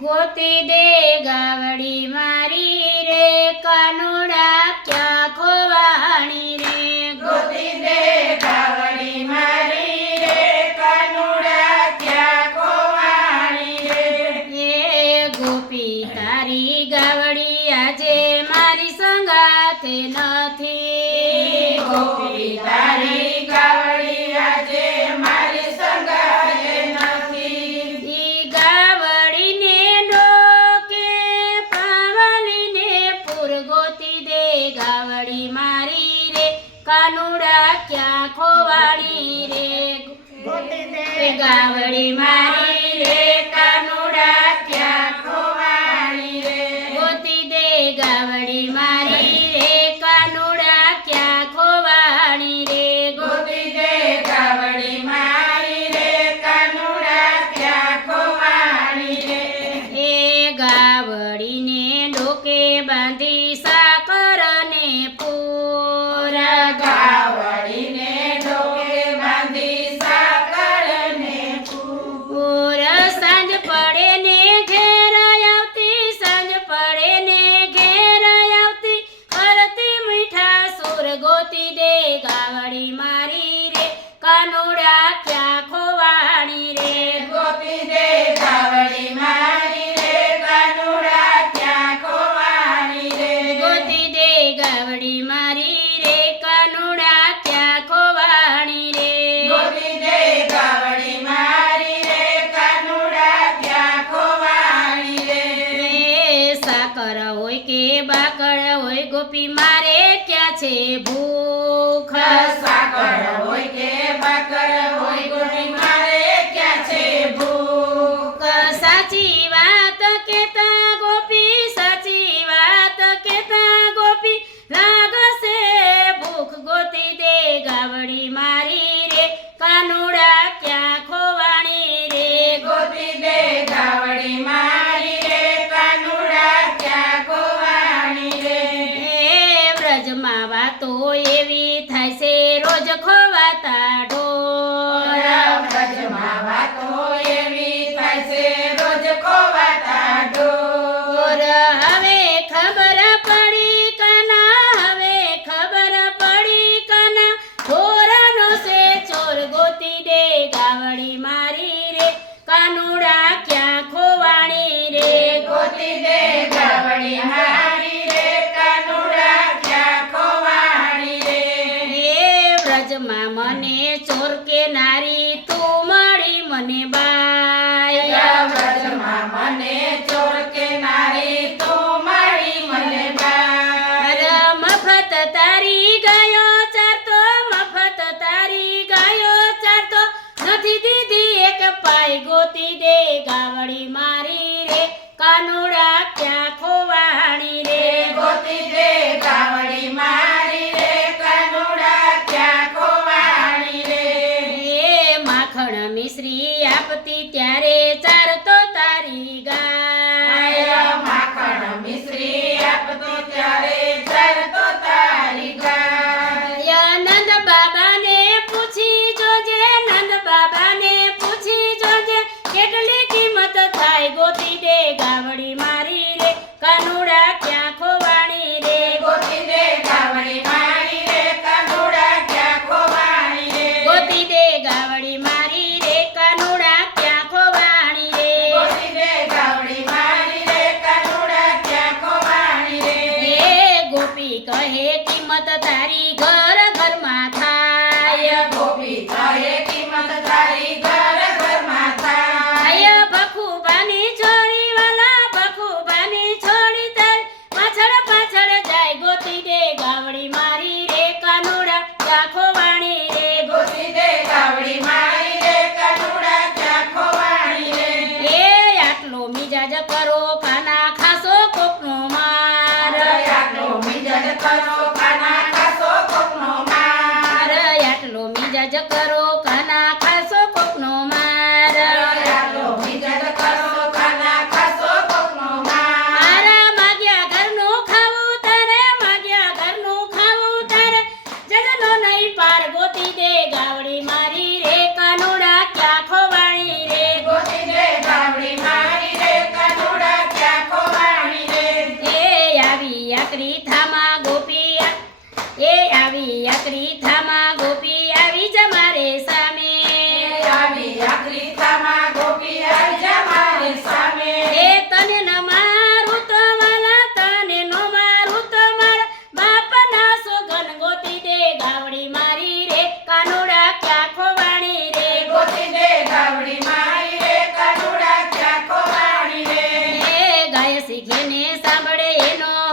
ગોતી દે ગાવડી મારી રે કાનુડા ક્યાં ખોવાણી રે? ગોતી દે ગાવડી મારી રે કાનુડા ક્યાં ખોવાણી રે? એ ગોપી તારી ગાવડી આજે મારી સંગાથે નથી. ગોપી તારી ગાવડી મારી રે, કાનુડા ક્યાં ખોવાણી રે. ગોતી દે ગાવડી મારી રે, કાનુડા ક્યાં ખોવાણી રે. ગોતી દે ગાવડી મારી રે, કાનુડા ક્યાં ખોવાણી રે. એ ગાવડીને ડોકે બાંધી સાકરને પૂરા ગાવડીને ગોપી મારે ક્યાં છે? ભૂખ ગાવડી મારી રે કાનુડા ક્યાં ખોવાણી રે? ગોતી દે ગાવડી મારી રે કાનુડા ક્યાં ખોવાણી રે? વ્રજમાં મને ચોર કે નારી પાય ગોતી દે ગાવડી મારી રે કાનુડા ક્યાં ખોવાણી રે. ગોતી દે ગાવડી મારી રે કાનુડા ક્યાં ખોવાણી રે. એ માખણ મિશ્રી આપતી ત્યારે જેને સાંભળે એનો